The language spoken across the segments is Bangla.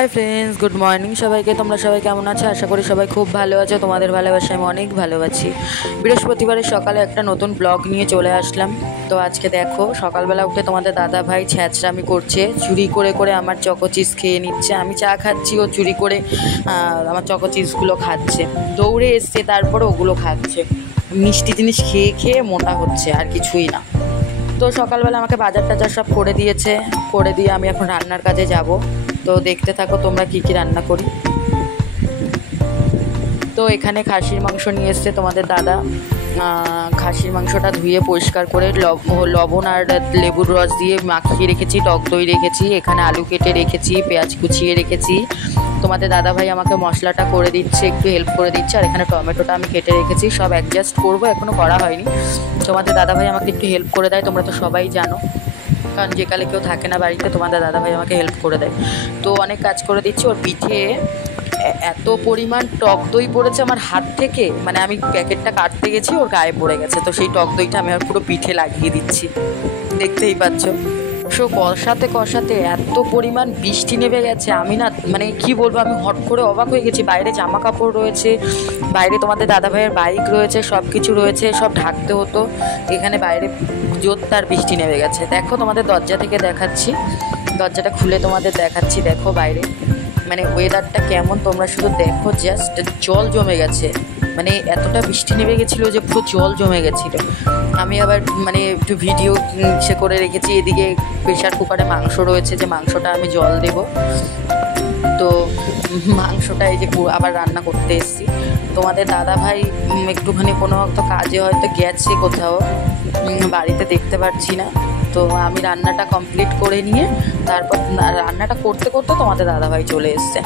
হাই ফ্রেন্ডস, গুড মর্নিং সবাইকে। তোমরা সবাই কেমন আছো? আশা করি সবাই খুব ভালো আছো। তোমাদের ভালোবাসায় আমি অনেক ভালোবাসি। বৃহস্পতিবারের সকালে একটা নতুন ব্লগ নিয়ে চলে আসলাম। তো আজকে দেখো, সকালবেলা উঠে তোমাদের দাদা ভাই ছ্যাঁচড়ামি করছে, চুরি করে করে আমার চকো চিজ খেয়ে নিচ্ছে। আমি চা খাচ্ছি, ও চুরি করে আমার চকো চিজগুলো খাচ্ছে। দৌড়ে এসছে, তারপরে ওগুলো খাচ্ছে। মিষ্টি জিনিস খেয়ে খেয়ে মোটা হচ্ছে, আর কিছুই না। তো সকালবেলা আমাকে বাজার টাজার সব করে দিয়েছে, করে দিয়ে আমি এখন রান্নার কাজে যাব। তো দেখতে থাকো তোমরা কি কি রান্না করি। তো এখানে খাসির মাংস নিয়ে এসছে তোমাদের দাদা। খাসির মাংসটা ধুয়ে পরিষ্কার করে লবণ আর লেবুর রস দিয়ে মাখিয়ে রেখেছি, টক দই রেখেছি, এখানে আলু কেটে রেখেছি, পেঁয়াজ কুচিয়ে রেখেছি। তোমাদের দাদাভাই আমাকে মশলাটা করে দিচ্ছে, একটু হেল্প করে দিচ্ছে। আর এখানে টমেটোটা আমি কেটে রেখেছি, সব অ্যাডজাস্ট করবো, এখনও করা হয়নি। তোমাদের দাদাভাই আমাকে একটু হেল্প করে দেয়, তোমরা তো সবাই জানো, কারণ যে কালে কেউ থাকে না বাড়িতে, তোমাদের দাদাভাই আমাকে হেল্প করে দেয়। তো অনেক কাজ করে দিচ্ছি। ওর পিঠে এত পরিমাণ টক দই পড়েছে আমার হাত থেকে, মানে আমি প্যাকেটটা কাটতে গেছি, ওর গায়ে পড়ে গেছে। তো সেই টক দইটা আমি আর পুরো পিঠে লাগিয়ে দিচ্ছি, দেখতেই পাচ্ছ। সো কষাতে কষাতে এত পরিমাণ বৃষ্টি নেমে গেছে, আমি না মানে কি বলবো, আমি হট করে অবাক হয়ে গেছি। বাইরে জামা কাপড় রয়েছে, বাইরে তোমাদের দাদাভাইয়ের বাইক রয়েছে, সব কিছু রয়েছে, সব ঢাকতে হতো। এখানে বাইরে জোরদার বৃষ্টি নেমে গেছে। দেখো তোমাদের দরজা থেকে দেখাচ্ছি, দরজাটা খুলে তোমাদের দেখাচ্ছি। দেখো বাইরে মানে ওয়েদারটা কেমন, তোমরা শুধু দেখো। জাস্ট জল জমে গেছে, মানে এতটা বৃষ্টি নেমে গেছিলো যে পুরো জল জমে গেছিলো। আমি আবার মানে একটু ভিডিও সে করে রেখেছি। এদিকে প্রেশার কুকারে মাংস রয়েছে, যে মাংসটা আমি জল দেব। তো মাংসটা এই যে আবার রান্না করতে এসেছি। তোমাদের দাদাভাই একটুখানি কোনো একটা কাজে হয়তো গেছে কোথাও, বাড়িতে দেখতে পাচ্ছি না। তো আমি রান্নাটা কমপ্লিট করে নিয়ে তারপর রান্নাটা করতে করতে তোমাদের দাদাভাই চলে এসছে।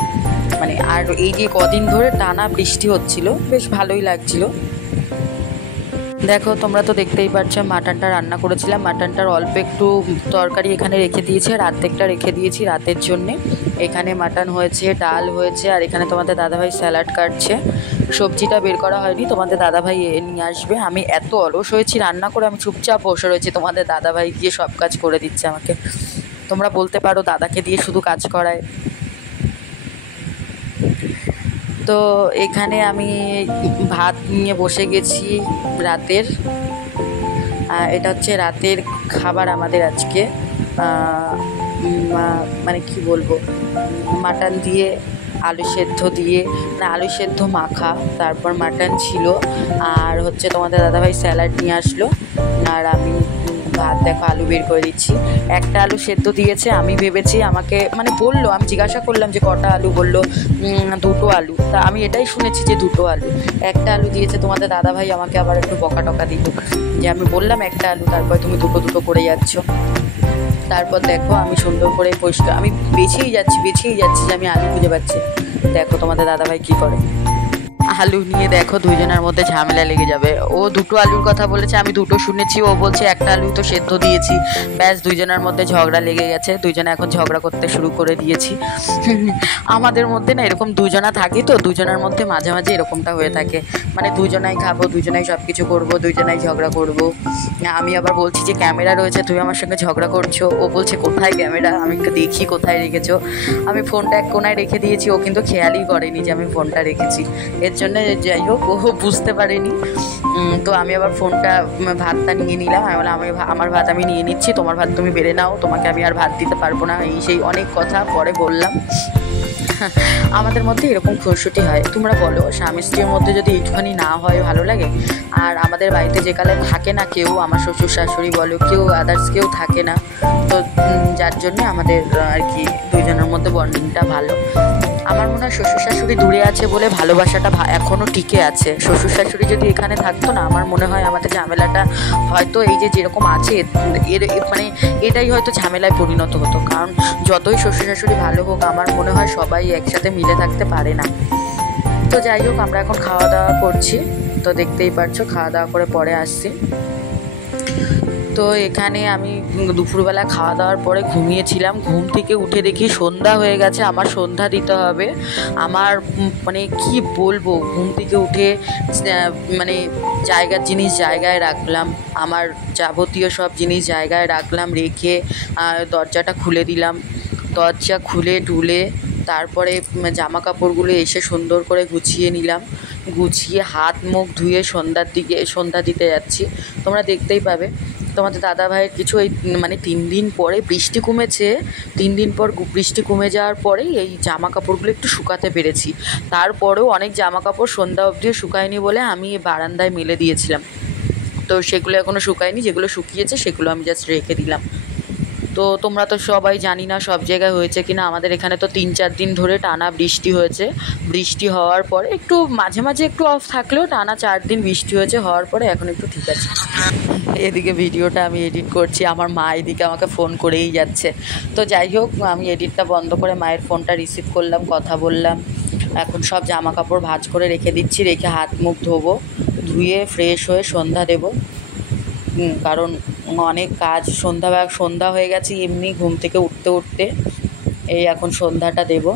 মানে আর এই যে কদিন ধরে টানা বৃষ্টি হচ্ছিল, বেশ ভালোই লাগছিল। দেখো তোমরা তো দেখতেই পাচ্ছ, মাটনটা রান্না করেছিলাম। মাটনটার অল্প একটু তরকারি এখানে রেখে দিয়েছি, আর অর্ধেকটা রেখে দিয়েছি রাতের জন্যে। এখানে মাটন হয়েছে, ডাল হয়েছে, আর এখানে তোমাদের দাদাভাই স্যালাড কাটছে। সবজিটা বের করা হয়নি, তোমাদের দাদাভাই নিয়ে আসবে। আমি এত অলস হয়েছি রান্না করে, আমি চুপচাপ বসে রয়েছি, তোমাদের দাদাভাই গিয়ে সব কাজ করে দিচ্ছে আমাকে। তোমরা বলতে পারো দাদাকে দিয়ে শুধু কাজ করায়। তো এখানে আমি ভাত নিয়ে বসে গেছি রাতের। এটা হচ্ছে রাতের খাবার আমাদের আজকে। মানে কি বলবো, মাটন দিয়ে আলু সেদ্ধ দিয়ে, মানে আলু সেদ্ধ মাখা, তারপর মাটন ছিল, আর হচ্ছে তোমাদের দাদাভাই স্যালাড নিয়ে আসলো। আর আমি ভাত, দেখো আলু বের করে দিচ্ছি। একটা আলু সেদ্ধ দিয়েছে, আমি ভেবেছি আমাকে মানে বললো, আমি জিজ্ঞাসা করলাম যে কটা আলু, বললো 2টো আলু। তা আমি এটাই শুনেছি যে 2টো আলু। একটা আলু দিয়েছে। তোমাদের দাদাভাই আমাকে আবার একটু বকা টকা দিল, যে আমি বললাম একটা আলু, তারপর তুমি 2টো করে যাচ্ছ। তারপর দেখো আমি সুন্দর করে পরিষ্কার, আমি বেছেই যাচ্ছি যে আমি আলু খুঁজে পাচ্ছি। দেখো তোমাদের দাদাভাই কী করে, আলু নিয়ে দেখো দুইজনের মধ্যে ঝামেলা লেগে যাবে। ও 2টো আলুর কথা বলেছে, আমি 2টো শুনেছি, ও বলছে একটা আলু তো সেদ্ধ দিয়েছি। ব্যাস দুইজনের মধ্যে ঝগড়া লেগে গেছে, দুইজনে এখন ঝগড়া করতে শুরু করে দিয়েছি। আমাদের মধ্যে না এরকম দুজনা থাকি, তো দুজনের মধ্যে মাঝে মাঝে এরকমটা হয়ে থাকে। মানে দুজনাই খাবো, দুজনাই সব কিছু করবো, দুজনাই ঝগড়া করবো। আমি আবার বলছি যে ক্যামেরা রয়েছে, তুমি আমার সঙ্গে ঝগড়া করছো। ও বলছে কোথায় ক্যামেরা, আমি দেখি কোথায় রেখেছো। আমি ফোনটা এক কোনায় রেখে দিয়েছি, ও কিন্তু খেয়ালই করেনি যে আমি ফোনটা রেখেছি। এর জন্য যাই হোক, ও বুঝতে পারেনি। তো আমি আবার ফোনটা, ভাতটা নিয়ে নিলাম। আমি বললাম আমার ভাত আমি নিয়ে নিচ্ছি, তোমার ভাত তুমি বেড়ে নাও, তোমাকে আমি আর ভাত দিতে পারবো না। এই সেই অনেক কথা পরে বললাম। আমাদের মধ্যে এরকম খুনসুটি হয়। তোমরা বলো, স্বামী স্ত্রীর মধ্যে যদি একটুখানি না হয় ভালো লাগে? আর আমাদের বাড়িতে যে কালে থাকে না কেউ, আমার শ্বশুর শাশুড়ি বলো, কেউ আদার্স কেউ থাকে না। তো যার জন্যে আমাদের আর কি দুজনের মধ্যে বন্ডিংটা ভালো। আমার মনে হয় শ্বশুর শাশুড়ি দূরে আছে বলে ভালোবাসাটা এখনও টিকে আছে। শ্বশুর শাশুড়ি যদি এখানে থাকতো না, আমার মনে হয় আমাদের ঝামেলাটা হয়তো এই যে যেরকম আছে মানে এটাই হয়তো ঝামেলায় পরিণত হতো। কারণ যতই শ্বশুর শাশুড়ি ভালো হোক, আমার মনে হয় সবাই একসাথে মিলে থাকতে পারে না। তো যাই হোক, আমরা এখন খাওয়া দাওয়া করছি, তো দেখতেই পাচ্ছ খাওয়া দাওয়া করে পরে আসছি। তো এখানে আমি দুপুরবেলা খাওয়া দাওয়ার পরে ঘুমিয়েছিলাম। ঘুম থেকে উঠে দেখি সন্ধ্যা হয়ে গেছে, আমার সন্ধ্যা দিতে হবে। আমার মানে কি বলবো, ঘুম থেকে উঠে মানে জায়গার জিনিস জায়গায় রাখলাম, আমার যাবতীয় সব জিনিস জায়গায় রাখলাম, রেখে দরজাটা খুলে দিলাম। দরজা খুলে টুলে তারপরে জামা কাপড়গুলো এসে সুন্দর করে গুছিয়ে নিলাম, গুছিয়ে হাত মুখ ধুয়ে সন্ধ্যা দিতে যাচ্ছি। তোমরা দেখতেই পাবে তোমাদের দাদাভাইয়ের কিছু এই মানে 3 দিন পরে বৃষ্টি কমেছে, 3 দিন পর বৃষ্টি কমে যাওয়ার পরেই এই জামা কাপড়গুলো একটু শুকাতে পেরেছি। তারপরেও অনেক জামা কাপড় সন্ধ্যা অবধিও শুকায়নি বলে আমি বারান্দায় মেলে দিয়েছিলাম, তো সেগুলো এখনও শুকায়নি। যেগুলো শুকিয়েছে সেগুলো আমি জাস্ট রেখে দিলাম। তো তোমরা তো সবাই জানি না সব জায়গায় হয়েছে কিনা, আমাদের এখানে তো 3-4 দিন ধরে টানা বৃষ্টি হয়েছে। বৃষ্টি হওয়ার পরে একটু মাঝে মাঝে একটু অফ থাকলেও টানা 4 দিন বৃষ্টি হয়েছে, হওয়ার পরে এখন একটু ঠিক আছে। এদিকে ভিডিওটা আমি এডিট করছি, আমার মা এদিকে আমাকে ফোন করেই যাচ্ছে। তো যাই হোক, আমি এডিটটা বন্ধ করে মায়ের ফোনটা রিসিভ করলাম, কথা বললাম। এখন সব জামা কাপড় ভাঁজ করে রেখে দিচ্ছি, রেখে হাত মুখ ধোবো, ধুয়ে ফ্রেশ হয়ে সন্ধ্যা দেবো। কারণ অনেক কাজ, সন্ধ্যা হয়ে গেছে এমনি ঘুম থেকে উঠতে উঠতে। এই এখন সন্ধ্যাটা দেব।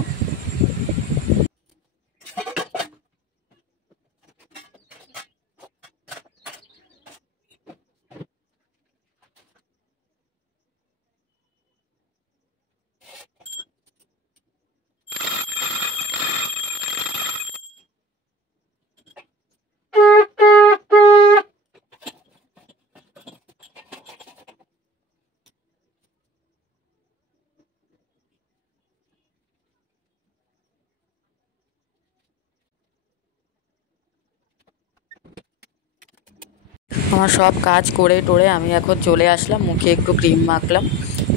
আমার সব কাজ করে টোরে আমি এখন চলে আসলাম, মুখে একটু ক্রিম মাখলাম,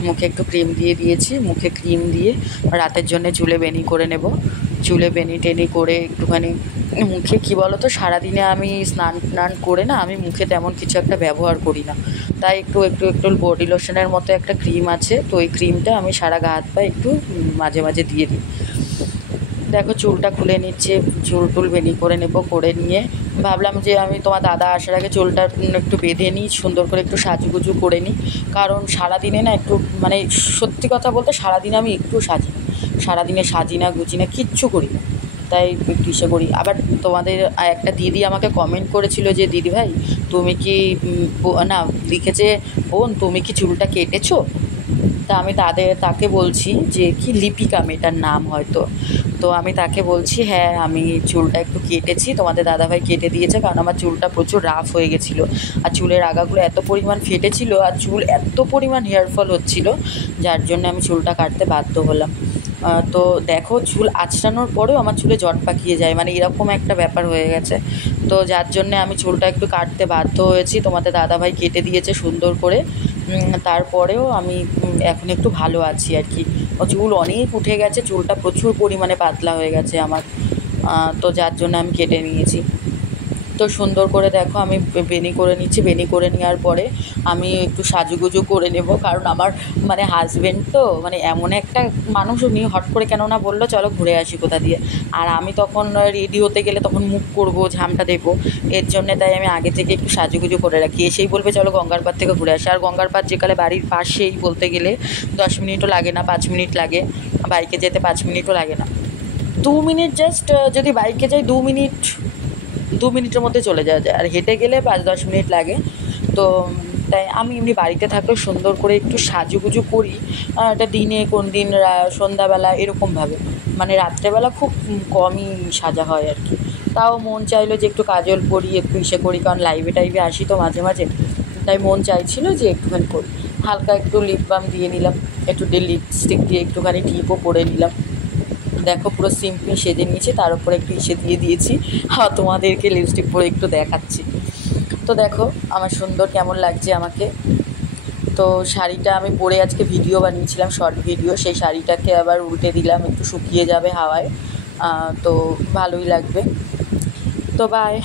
মুখে একটু ক্রিম দিয়ে দিয়েছি। মুখে ক্রিম দিয়ে রাতের জন্য চুলে বেনি করে নেব। চুলে বেনি টেনি করে একটুখানি মুখে কী বলো তো, সারাদিনে আমি স্নান করে না, আমি মুখে তেমন কিছু একটা ব্যবহার করি না, তাই একটু বডি লোশনের মতো একটা ক্রিম আছে, তো ওই ক্রিমটা আমি সারা গা হাত পায়ে একটু মাঝে মাঝে দিয়ে দিই। দেখো চুলটা খুলে নিচ্ছে, চুল বেনি করে নেব। করে নিয়ে ভাবলাম যে আমি তোমার দাদা আসার আগে চুলটা একটু বেঁধে নিই, সুন্দর করে একটু সাজুগুজু করে নিই। কারণ সারাদিনে না একটু মানে সত্যি কথা বলতে সারাদিনে আমি একটু সারাদিনে সাজি না, গুজি না, কিচ্ছু করি না, তাই একটু ইসে করি। আবার তোমাদের একটা দিদি আমাকে কমেন্ট করেছিল যে দিদিভাই তুমি কি না, লিখেছে বোন তুমি কি চুলটা কেটেছো? তা আমি তাকে বলছি যে কি লিপিকা মেয়েটার নাম হয়তো, তো আমি তাকে বলছি হ্যাঁ আমি চুলটা একটু কেটেছি, তোমাদের দাদাভাই কেটে দিয়েছে, কারণ আমার চুলটা প্রচুর রাফ হয়ে গেছিলো, আর চুলের আগাগুলো এত পরিমাণ ফেটেছিল, আর চুল এত পরিমাণ হেয়ারফল হচ্ছিল, যার জন্য আমি চুলটা কাটতে বাধ্য হলাম। তো দেখো চুল আঁচড়ানোর পরেও আমার চুলে জট পাকিয়ে যায়, মানে এরকম একটা ব্যাপার হয়ে গেছে। তো যার জন্যে আমি চুলটা একটু কাটতে বাধ্য হয়েছি, তোমাদের দাদাভাই কেটে দিয়েছে সুন্দর করে। তারপরেও আমি এখন একটু ভালো আছি আর কি। চুল অনেক উঠে গেছে, চুলটা প্রচুর পরিমাণে পাতলা হয়ে গেছে আমার, তো যার জন্য আমি কেটে নিয়েছি। তো সুন্দর করে দেখো আমি বেনি করে নিচ্ছি, বেনি করে নেওয়ার পরে আমি একটু সাজুগুজু করে নেব, কারণ আমার মানে হাজব্যান্ড তো মানে এমন একটা মানুষ, উনি হট করে কেননা বললো চলো ঘুরে আসি কোথা দিয়ে, আর আমি তখন রেডি হতে গেলে তখন মুখ করবো, ঝামটা দেবো, এর জন্যে তাই আমি আগে থেকে একটু সাজুগুজু করে রাখি। এসেই বলবে চলো গঙ্গার পাড় থেকে ঘুরে আসি, আর গঙ্গার পাড় যেকালে বাড়ির পাশেই বলতে গেলে 10 মিনিটও লাগে না, 5 মিনিট লাগে, বাইকে যেতে 5 মিনিটও লাগে না, 2 মিনিট জাস্ট, যদি বাইকে যাই 2 মিনিটের মধ্যে চলে যাওয়া যায়, আর হেঁটে গেলে 5-10 মিনিট লাগে। তো তাই আমি এমনি বাড়িতে থাকলেও সুন্দর করে একটু সাজুগুজু করি, এটা দিনে কোন দিন সন্ধ্যাবেলা এরকমভাবে, মানে রাত্রেবেলা খুব কমই সাজা হয় আর কি। তাও মন চাইলো যে একটু কাজল পরি, একটু ইসে করি, কারণ লাইভে টাইভে আসি তো মাঝে মাঝে, তাই মন চাইছিল যে একটুখানি করি। হালকা একটু লিপ বাম দিয়ে নিলাম, একটু লিপস্টিক দিয়ে একটুখানি টিপও পরে নিলাম। দেখো পুরো সিম্পল সেজে নিয়েছি, তার উপরে একটু ইসে দিয়ে দিয়েছি, তোমাদেরকে লিপস্টিক পরে একটু দেখাচ্ছি। তো দেখো আমার সুন্দর কেমন লাগছে আমাকে। তো শাড়িটা আমি পরে আজকে ভিডিও বানিয়েছিলাম, শর্ট ভিডিও, সেই শাড়িটাকে আবার উল্টে দিলাম, একটু শুকিয়ে যাবে হাওয়ায়, তো ভালোই লাগবে। তো বাই।